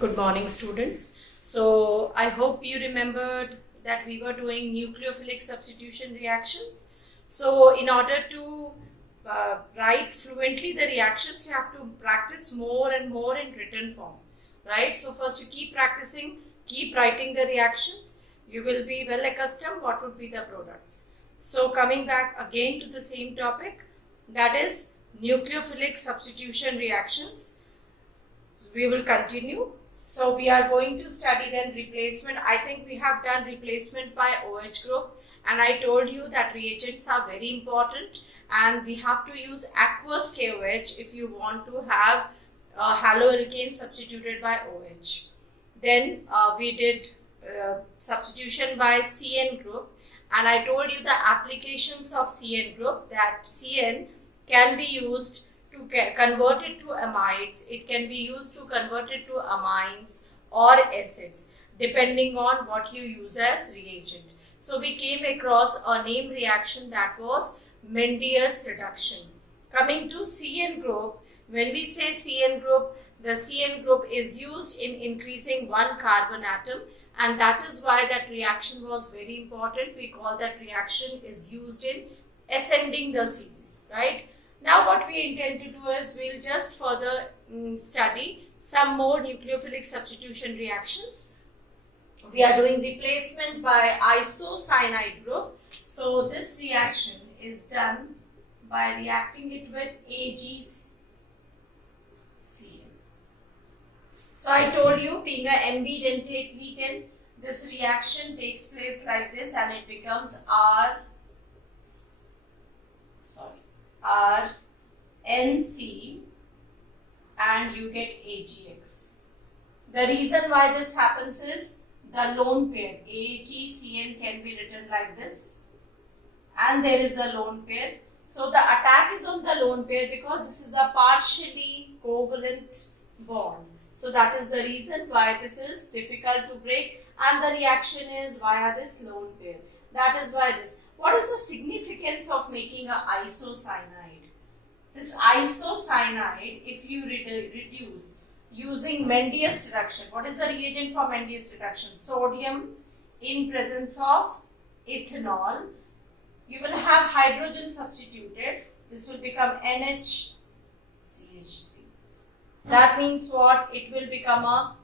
Good morning, students. So I hope you remembered that we were doing nucleophilic substitution reactions. So in order to write fluently the reactions, you have to practice more and more in written form, right? So first you keep practicing, keep writing the reactions. You will be well accustomed what would be the products. So coming back again to the same topic, that is nucleophilic substitution reactions. We will continue. So we are going to study then replacement. I think we have done replacement by OH group, and I told you that reagents are very important and we have to use aqueous KOH if you want to have haloalkane substituted by OH. Then we did substitution by CN group, and I told you the applications of CN group, that CN can be used to convert it to amides. It can be used to convert it to amines or acids depending on what you use as reagent. So we came across a name reaction, that was Mendius reduction. Coming to CN group, when we say CN group, the CN group is used in increasing one carbon atom, and that is why that reaction was very important. We call that reaction is used in ascending the series, right? Now what we intend to do is we'll just further study some more nucleophilic substitution reactions. We are doing replacement by isocyanide group. So this reaction is done by reacting it with AgCN. So I told you, being a MB dentate weaken, this reaction takes place like this and it becomes RNC and you get AgX. The reason why this happens is the lone pair AgCN can be written like this, and there is a lone pair. So the attack is on the lone pair because this is a partially covalent bond. So that is the reason why this is difficult to break, and the reaction is via this lone pair. That is why this. What is the significance of making an isocyanide? This isocyanide, if you reduce using Mendius reduction, what is the reagent for Mendius reduction? Sodium in presence of ethanol. You will have hydrogen substituted. This will become NHCH3. That means what? It will become a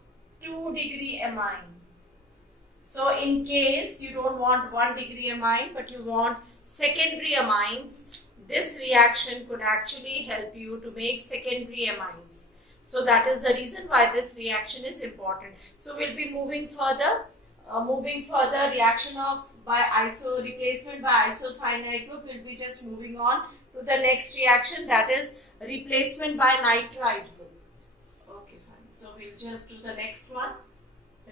2-degree amine. So in case you don't want 1-degree amine but you want secondary amines, this reaction could actually help you to make secondary amines. So that is the reason why this reaction is important. So we'll be moving further. Reaction of replacement by isocyanide group. We'll be just moving on to the next reaction, that is replacement by nitride group. Okay, fine. So we'll just do the next one.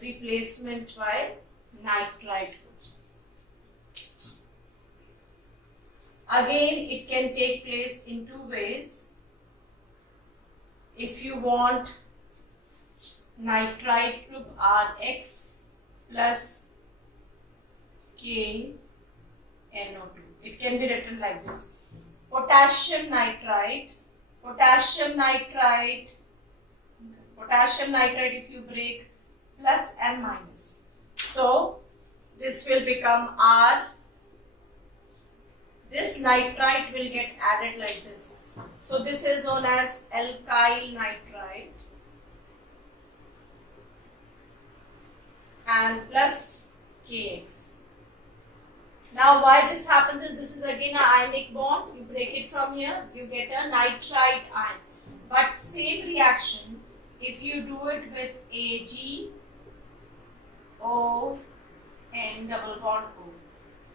Replacement by nitride group. Again, it can take place in two ways. If you want nitride group Rx plus KNO2, it can be written like this. Potassium nitride, if you break, plus and minus. So this will become R. This nitrite will get added like this. So this is known as alkyl nitride and plus KX. Now why this happens is this is again an ionic bond. You break it from here, you get a nitrite ion. But same reaction if you do it with AgO and double bond O.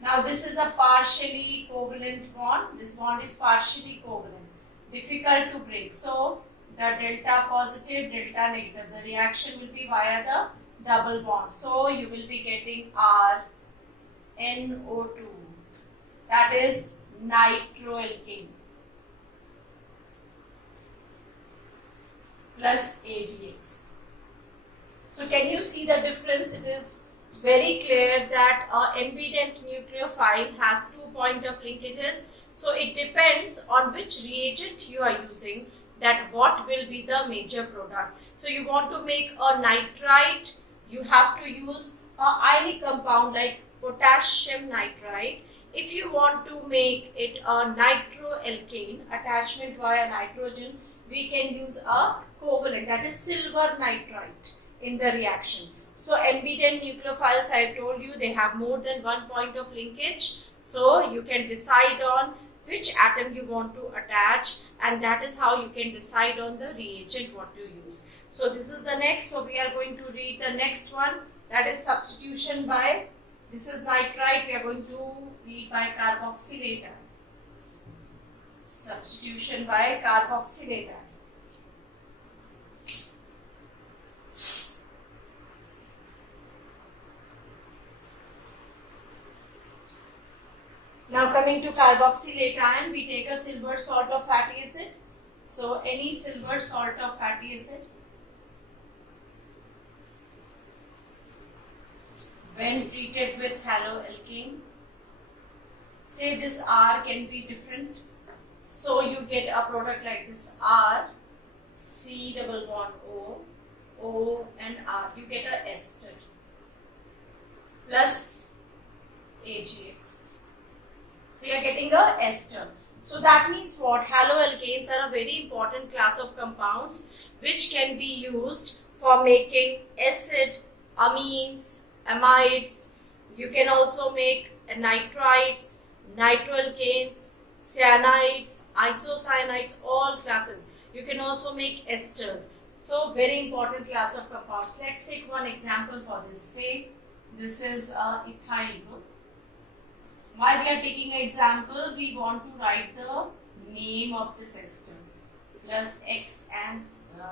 Now this is a partially covalent bond. This bond is partially covalent. Difficult to break. So the delta positive, delta negative. The reaction will be via the double bond. So you will be getting RNO2. That is nitroalkane plus AgX. So can you see the difference? It is very clear that ambident nucleophile has 2 point of linkages. So it depends on which reagent you are using. that what will be the major product. So you want to make a nitrite, you have to use a ionic compound like potassium nitrite. If you want to make it a nitroalkane, attachment via nitrogen, we can use a covalent, that is silver nitrite in the reaction. So ambident nucleophiles, I told you, they have more than one point of linkage. So you can decide on which atom you want to attach, and that is how you can decide on the reagent what to use. So this is the next. So we are going to read the next one, that is substitution by, this is nitrite, we are going to read by carboxylate ion. Substitution by carboxylate ion. Now coming to carboxylate ion, we take a silver salt of fatty acid. So any silver salt of fatty acid, when treated with haloalkane, say this R can be different. So you get a product like this R, C double bond O, O and R. You get a ester plus AgX. So you are getting a ester. So that means what? Haloalkanes are a very important class of compounds which can be used for making acid, amines, amides. You can also make nitrites, nitroalkanes, cyanides, isocyanides, all classes. You can also make esters. So very important class of compounds. Let's take one example for this. Say this is ethyl group. Why we are taking an example? We want to write the name of this ester plus X and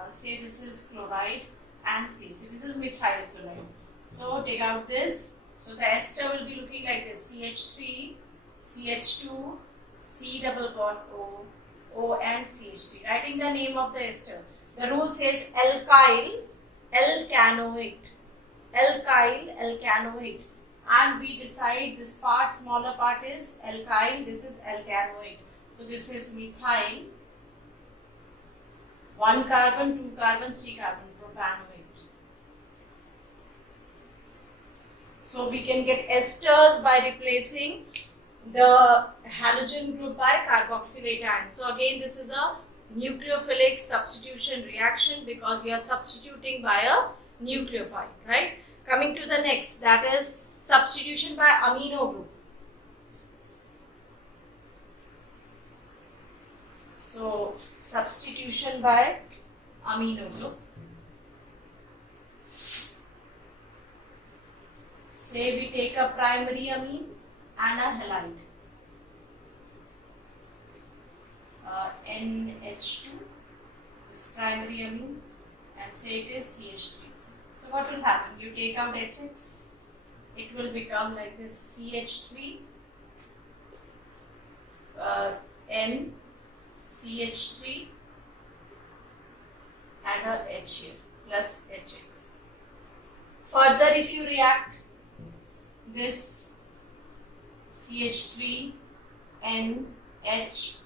say this is chloride and C. So this is methyl chloride. So take out this. So the ester will be looking like this: CH3, CH2, C double bond O, O and CH3. Writing the name of the ester. The rule says alkyl alkanoate, alkyl alkanoate. And we decide this part, smaller part is alkyl, this is alkanoate. So this is methyl, 1 carbon, 2 carbon, 3 carbon, propanoate. So we can get esters by replacing the halogen group by carboxylate ion. So again, this is a nucleophilic substitution reaction because we are substituting by a nucleophile, right? Coming to the next, that is substitution by amino group. So substitution by amino group. Say we take a primary amine and a halide, NH2 is primary amine, and say it is CH3. So what will happen? You take out HX, it will become like this: CH3, N, CH3 and a H here plus HX. Further, if you react this CH3, N, H,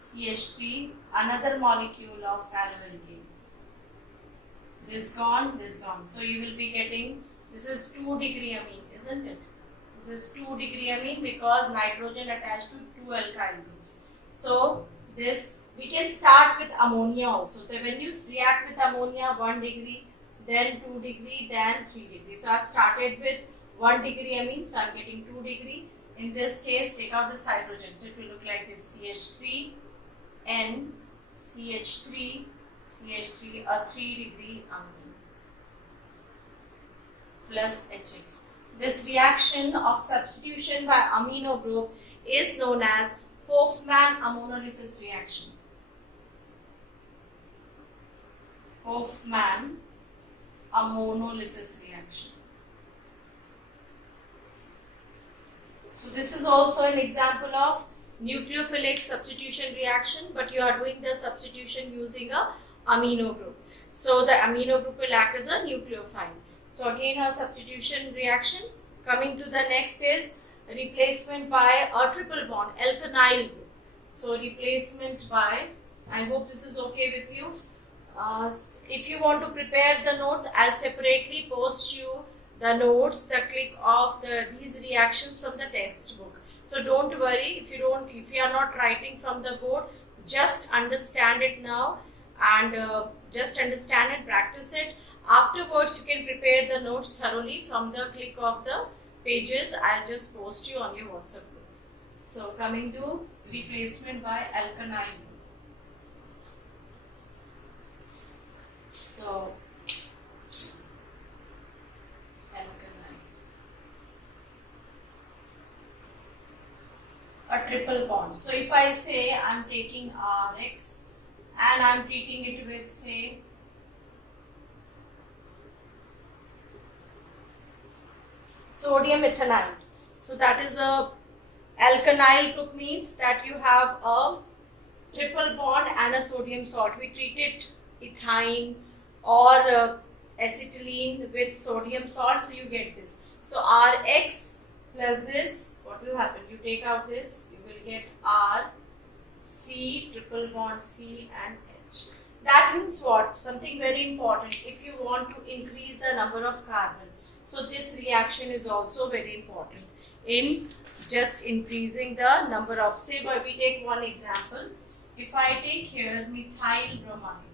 CH3, another molecule of haloalkane. This gone, this gone. So you will be getting, this is 2 degree amine, isn't it? This is 2 degree amine because nitrogen attached to 2 alkyl groups. So this, we can start with ammonia also. So when you react with ammonia, 1 degree, then 2 degree, then 3 degree. So I have started with 1 degree amine, so I am getting 2 degree. In this case, take out this hydrogen. So it will look like this: CH3, N, CH3, CH3, a 3 degree amine plus HX. This reaction of substitution by amino group is known as Hofmann ammonolysis reaction. Hofmann ammonolysis reaction. So this is also an example of nucleophilic substitution reaction, but you are doing the substitution using a amino group. So the amino group will act as a nucleophile. So again, a substitution reaction. Coming to the next is replacement by a triple bond, alkanyl group. So replacement by I hope this is okay with you. If you want to prepare the notes, I'll separately post you the notes, the click of these reactions from the textbook. So don't worry if you are not writing from the board. Just understand it now and just understand and practice it. Afterwards, you can prepare the notes thoroughly from the click of the pages. I'll just post you on your WhatsApp group. So coming to replacement by alkynyl. So alkynyl, a triple bond. So if I say I'm taking Rx and I'm treating it with, say, sodium ethanide. So that is a alkynyl group, means that you have a triple bond and a sodium salt. We treated ethyne or acetylene with sodium salt, so you get this. So Rx plus this, what will happen? You take out this, you will get R, C, triple bond C and H. That means what? Something very important. If you want to increase the number of carbon, so this reaction is also very important in just increasing the number of, say, we take one example. If I take here methyl bromide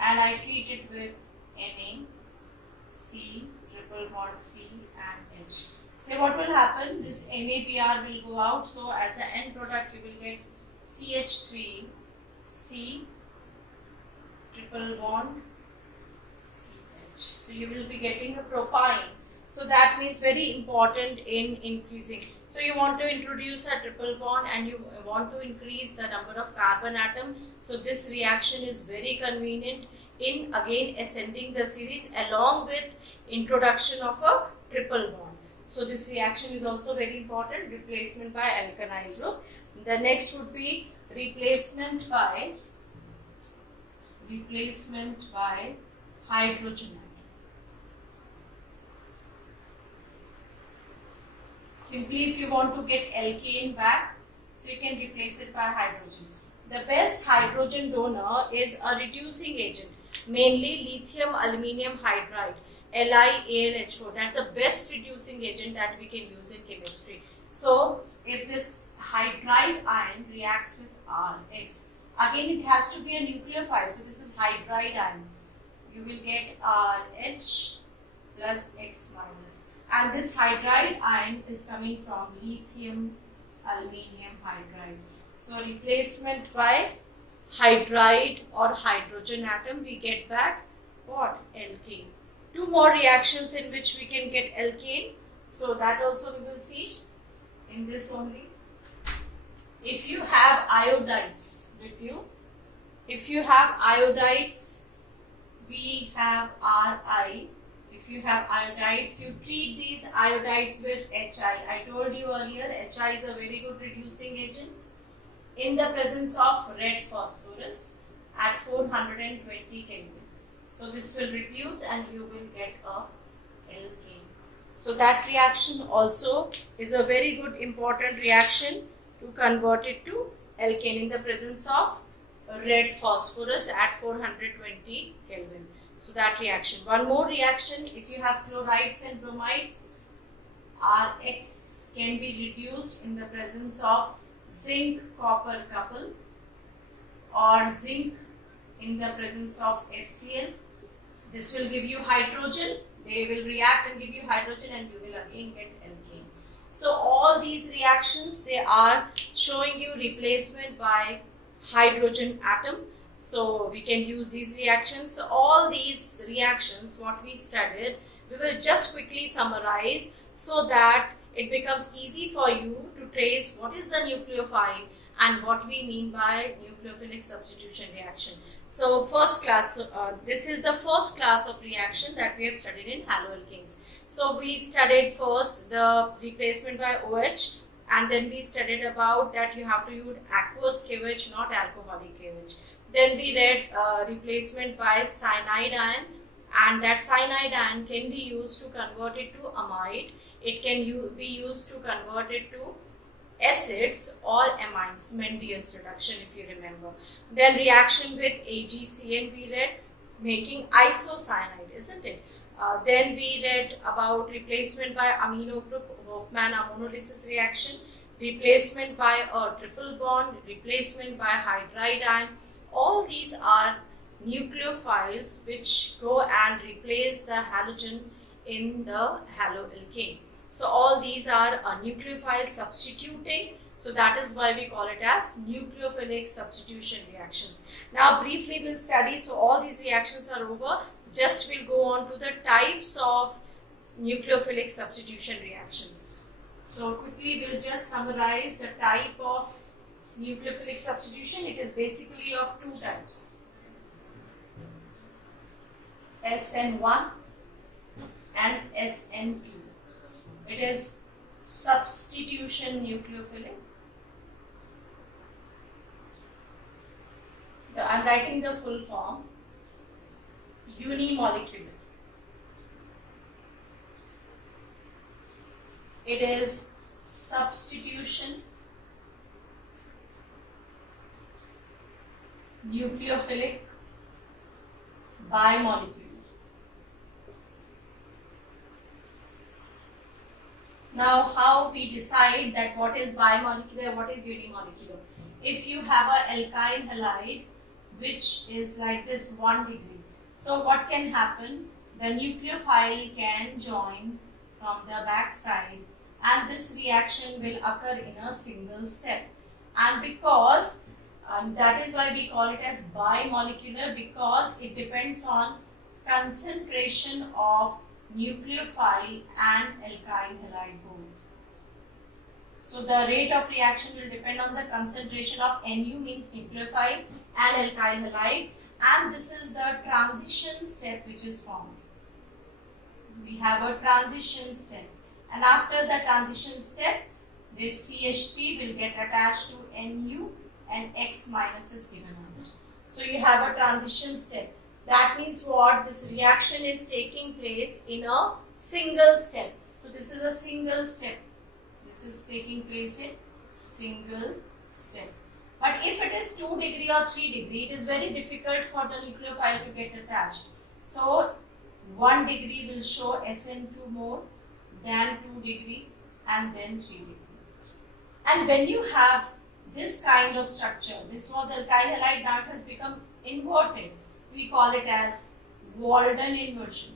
and I treat it with Na, C, triple bond C and H. Say what will happen? This NaBr will go out. So as an end product, you will get CH3, C, triple bond, CH. So you will be getting a propyne. So that means very important in increasing. So you want to introduce a triple bond and you want to increase the number of carbon atom. So this reaction is very convenient in again ascending the series along with introduction of a triple bond. So this reaction is also very important, replacement by alkynyl group. The next would be replacement by hydrogen atom. Simply if you want to get alkane back, so you can replace it by hydrogen. The best hydrogen donor is a reducing agent, mainly lithium aluminium hydride, LiAlH4. That's the best reducing agent that we can use in chemistry. So if this hydride ion reacts with Rx, again it has to be a nucleophile. So this is hydride ion. You will get RH plus X minus. And this hydride ion is coming from lithium aluminium hydride. So replacement by hydride or hydrogen atom, we get back what? Alkane. Two more reactions in which we can get alkane. So that also we will see in this only. If you have iodides with you, if you have iodides, we have Ri. If you have iodides, you treat these iodides with Hi. I told you earlier, Hi is a very good reducing agent in the presence of red phosphorus at 420 Kelvin. So this will reduce and you will get a alkane. So that reaction also is a very good important reaction to convert it to alkane in the presence of red phosphorus at 420 Kelvin. So that reaction. One more reaction, if you have chlorides and bromides, Rx can be reduced in the presence of zinc copper couple or zinc in the presence of HCl. This will give you hydrogen. They will react and give you hydrogen and you will again get alkane. So all these reactions, they are showing you replacement by hydrogen atom. So we can use these reactions. So all these reactions, what we studied, we will just quickly summarize so that it becomes easy for you to trace what is the nucleophile and what we mean by nucleophilic substitution reaction. So first class, this is the first class of reaction that we have studied in haloalkanes. So we studied first the replacement by OH, and then we studied about that you have to use aqueous KOH, not alcoholic KOH. Then we read replacement by cyanide ion, and that cyanide ion can be used to convert it to amide. It can be used to convert it to acids or amines, Mendeus reduction if you remember. Then reaction with AgCN we read, making isocyanide, isn't it? Then we read about replacement by amino group, Hofmann ammonolysis reaction, replacement by a triple bond, replacement by hydride ion. All these are nucleophiles which go and replace the halogen in the haloalkane. So all these are nucleophiles substituting. So that is why we call it as nucleophilic substitution reactions. Now briefly we'll study. So all these reactions are over. Just we'll go on to the types of nucleophilic substitution reactions. So quickly we'll just summarize the type of nucleophilic substitution. It is basically of two types, SN1 and SN2. It is substitution nucleophilic. I'm writing the full form. Unimolecular. It is substitution nucleophilic bimolecular. Now, how we decide that what is bimolecular, what is unimolecular? If you have an alkyl halide which is like this 1 degree, so what can happen? The nucleophile can join from the back side and this reaction will occur in a single step. And because that is why we call it as bimolecular, because it depends on concentration of nucleophile and alkyl halide both. So the rate of reaction will depend on the concentration of Nu, means nucleophile, and alkyl halide, and this is the transition step which is formed. We have a transition step, and after the transition step this CH3 will get attached to Nu and X minus is given out. So you have a transition step. That means what? This reaction is taking place in a single step. So this is a single step. This is taking place in single step. But if it is 2 degree or 3 degree, it is very difficult for the nucleophile to get attached. So 1 degree will show SN2 more, then 2 degree and then 3 degree. And when you have this kind of structure, this was alkyl halide, now it has become inverted. We call it as Walden inversion.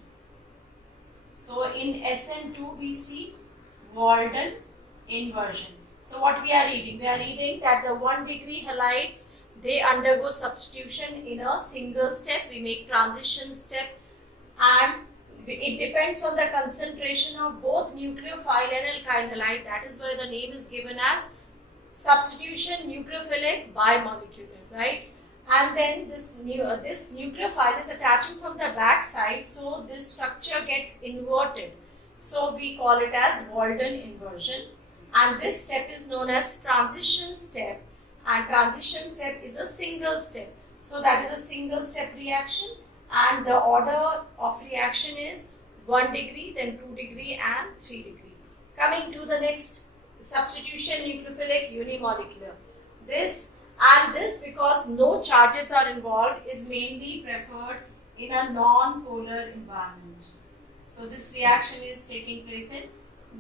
So in SN2 we see Walden inversion. So what we are reading? We are reading that the 1 degree halides, they undergo substitution in a single step. We make transition step, and it depends on the concentration of both nucleophile and alkyl halide. That is why the name is given as substitution nucleophilic bimolecular, right? And then this nucleophile is attaching from the back side, so this structure gets inverted. So we call it as Walden inversion, and this step is known as transition step, and transition step is a single step. So that is a single step reaction, and the order of reaction is 1 degree, then 2 degree and 3 degree. Coming to the next, substitution nucleophilic unimolecular. This, because no charges are involved, is mainly preferred in a non-polar environment. So this reaction is taking place in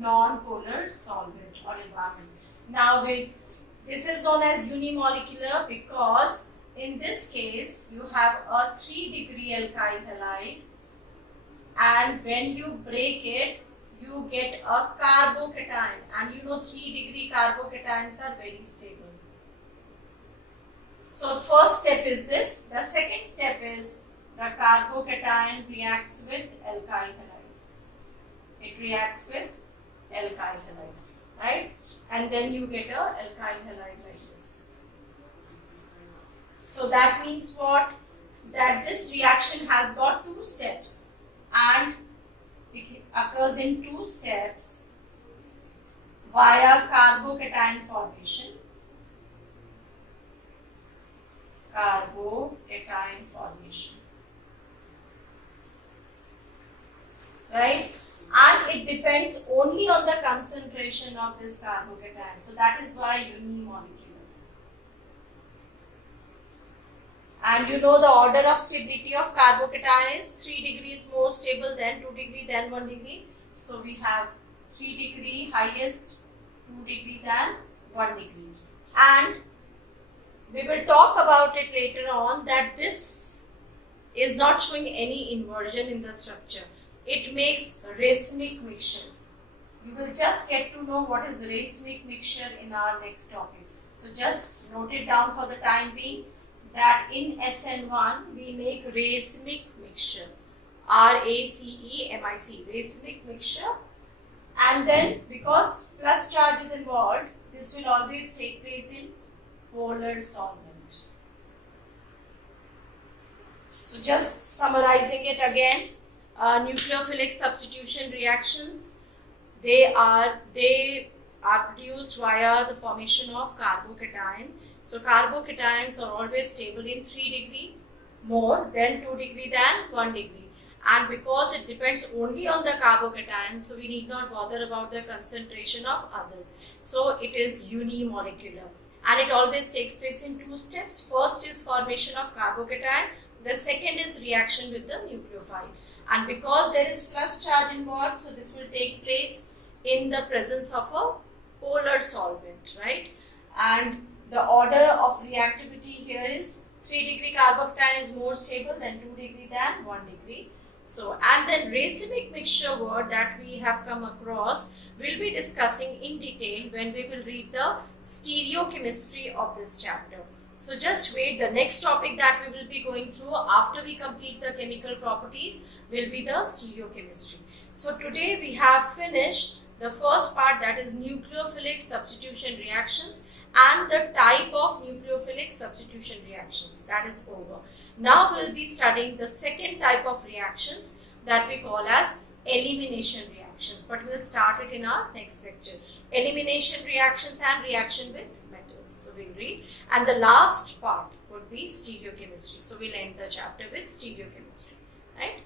non-polar solvent or environment. Now this is known as unimolecular because in this case you have a 3 degree alkyl halide, and when you break it you get a carbocation, and you know 3 degree carbocations are very stable. So first step is this. The second step is the carbocation reacts with alkyl halide. It reacts with alkyl halide, right? And then you get a alkyl halide like this. So that means what? That this reaction has got 2 steps, and it occurs in 2 steps via carbocation formation. Carbocation formation, right? and it depends only on the concentration of this carbocation. So that is why unimolecular. And you know the order of stability of carbocation is 3 degrees more stable than 2 degree than 1 degree. So we have 3 degree highest, 2 degree than 1 degree. And we will talk about it later on that this is not showing any inversion in the structure. It makes racemic mixture. We will just get to know what is racemic mixture in our next topic. So just note it down for the time being that in SN1 we make racemic mixture. RACEMIC, racemic mixture. And then because plus charge is involved, this will always take place in polar solvent. So just summarizing it again, nucleophilic substitution reactions, they are produced via the formation of carbocation. So carbocations are always stable in 3 degree more than 2 degree than 1 degree. And because it depends only on the carbocation, so we need not bother about the concentration of others. So it is unimolecular. And it always takes place in 2 steps. First is formation of carbocation. The second is reaction with the nucleophile. And because there is plus charge involved, so this will take place in the presence of a polar solvent, right? And the order of reactivity here is 3 degree carbocation is more stable than 2 degree than 1 degree. So, and then racemic mixture word that we have come across, we'll be discussing in detail when we will read the stereochemistry of this chapter. So just wait, the next topic that we will be going through after we complete the chemical properties will be the stereochemistry. So today we have finished the first part, that is nucleophilic substitution reactions and the type of nucleophilic substitution reactions, that is over. Now we will be studying the second type of reactions that we call as elimination reactions, but we will start it in our next lecture. Elimination reactions and reaction with metals. So we will read, and the last part would be stereochemistry. So we will end the chapter with stereochemistry, right?